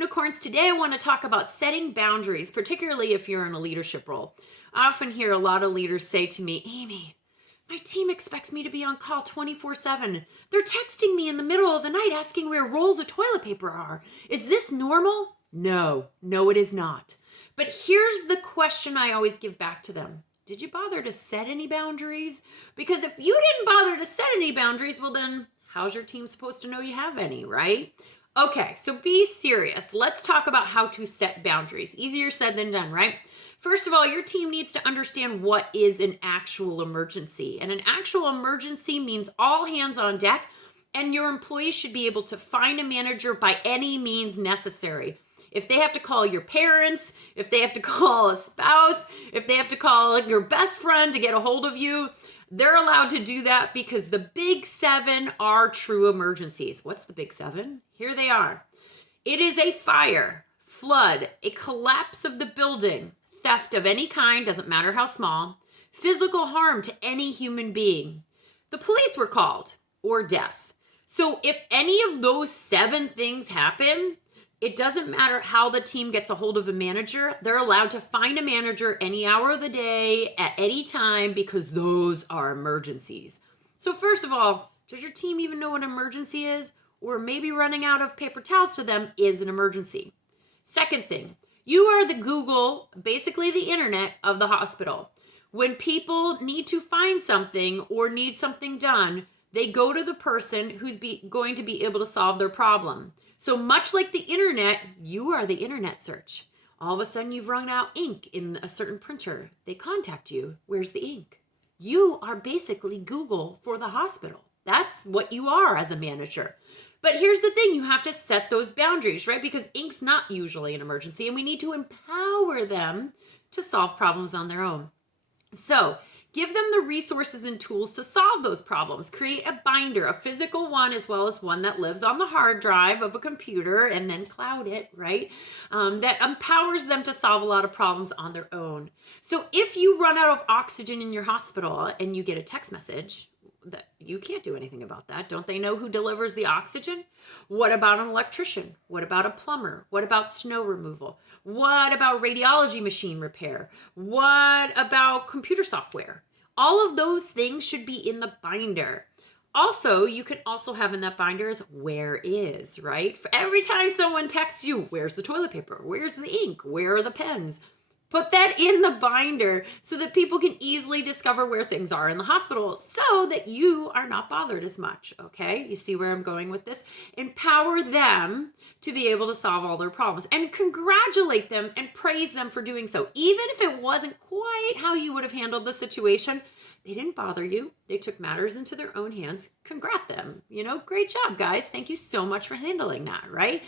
unicorns. Today I want to talk about setting boundaries, particularly if you're in a leadership role. I often hear a lot of leaders say to me, Amy, my team expects me to be on call 24/7. They're texting me in the middle of the night asking where rolls of toilet paper are. Is this normal? No, it is not. But here's the question I always give back to them. Did you bother to set any boundaries? Because if you didn't bother to set any boundaries, well then, how's your team supposed to know you have any, right? Okay, so be serious. Let's talk about how to set boundaries. Easier said than done, right? First of all, your team needs to understand what is an actual emergency. And an actual emergency means all hands on deck, and your employees should be able to find a manager by any means necessary. If they have to call your parents, if they have to call a spouse, if they have to call your best friend to get a hold of you, they're allowed to do that because the big 7 are true emergencies. What's the big 7? Here they are. It is a fire, flood, a collapse of the building, theft of any kind, doesn't matter how small, physical harm to any human being. The police were called, or death. So if any of those 7 things happen, it doesn't matter how the team gets a hold of a manager. They're allowed to find a manager any hour of the day at any time because those are emergencies. So first of all, does your team even know what an emergency is? Or maybe running out of paper towels to them is an emergency. Second thing, you are the Google, basically the internet of the hospital. When people need to find something or need something done, they go to the person who's going to be able to solve their problem. So much like the internet, you are the internet search. All of a sudden you've run out ink in a certain printer. They contact you. Where's the ink? You are basically Google for the hospital. That's what you are as a manager. But here's the thing, you have to set those boundaries, right? Because ink's not usually an emergency and we need to empower them to solve problems on their own. So give them the resources and tools to solve those problems. Create a binder, a physical one as well as one that lives on the hard drive of a computer and then cloud it, right? That empowers them to solve a lot of problems on their own. So if you run out of oxygen in your hospital and you get a text message, that you can't do anything about that. Don't they know who delivers the oxygen? What about an electrician? What about a plumber? What about snow removal? What about radiology machine repair? What about computer software? All of those things should be in the binder. Also, you can also have in that binder is where is, right? For every time someone texts you, where's the toilet paper? Where's the ink? Where are the pens? Put that in the binder so that people can easily discover where things are in the hospital so that you are not bothered as much, okay? You see where I'm going with this? Empower them to be able to solve all their problems and congratulate them and praise them for doing so. Even if it wasn't quite how you would have handled the situation, they didn't bother you. They took matters into their own hands. Congrat them. Great job, guys. Thank you so much for handling that, right?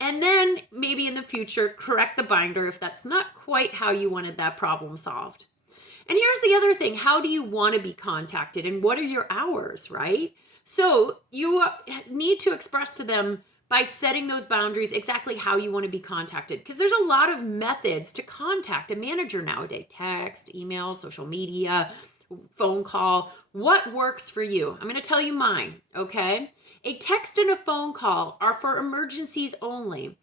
And then maybe in the future, correct the binder if that's not quite how you wanted that problem solved. And here's the other thing. How do you want to be contacted and what are your hours, right? So you need to express to them by setting those boundaries exactly how you want to be contacted because there's a lot of methods to contact a manager nowadays. Text, email, social media, phone call. What works for you? I'm going to tell you mine, okay? A text and a phone call are for emergencies only.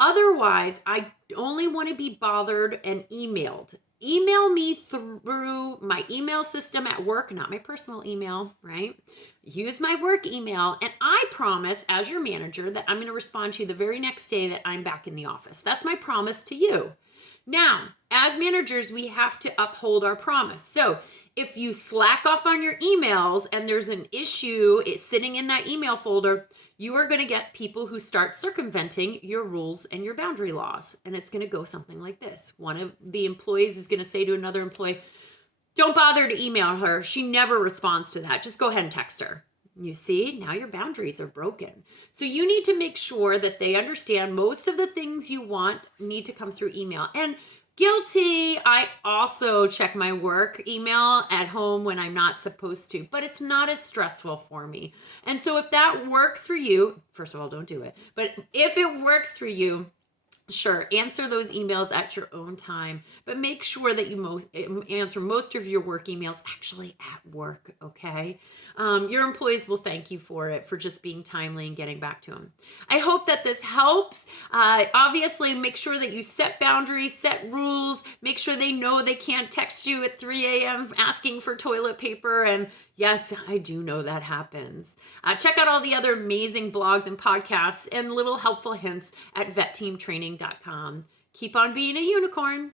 Otherwise, I only want to be bothered and emailed. Email me through my email system at work, not my personal email, right? Use my work email, and I promise as your manager that I'm going to respond to you the very next day that I'm back in the office. That's my promise to you. Now, as managers, we have to uphold our promise. So if you slack off on your emails and there's an issue, it's sitting in that email folder, you are going to get people who start circumventing your rules and your boundary laws. And it's going to go something like this. One of the employees is going to say to another employee, don't bother to email her. She never responds to that. Just go ahead and text her. You see, now your boundaries are broken. So you need to make sure that they understand most of the things you want need to come through email. And guilty, I also check my work email at home when I'm not supposed to, but it's not as stressful for me. And so if that works for you, first of all, don't do it. But if it works for you, Sure, answer those emails at your own time, but make sure that you answer most of your work emails actually at work, okay? Your employees will thank you for it, for just being timely and getting back to them. I hope that this helps. Obviously, make sure that you set boundaries, set rules, make sure they know they can't text you at 3 a.m. asking for toilet paper. And yes, I do know that happens. Check out all the other amazing blogs and podcasts and little helpful hints at vetteamtraining.com. Keep on being a unicorn.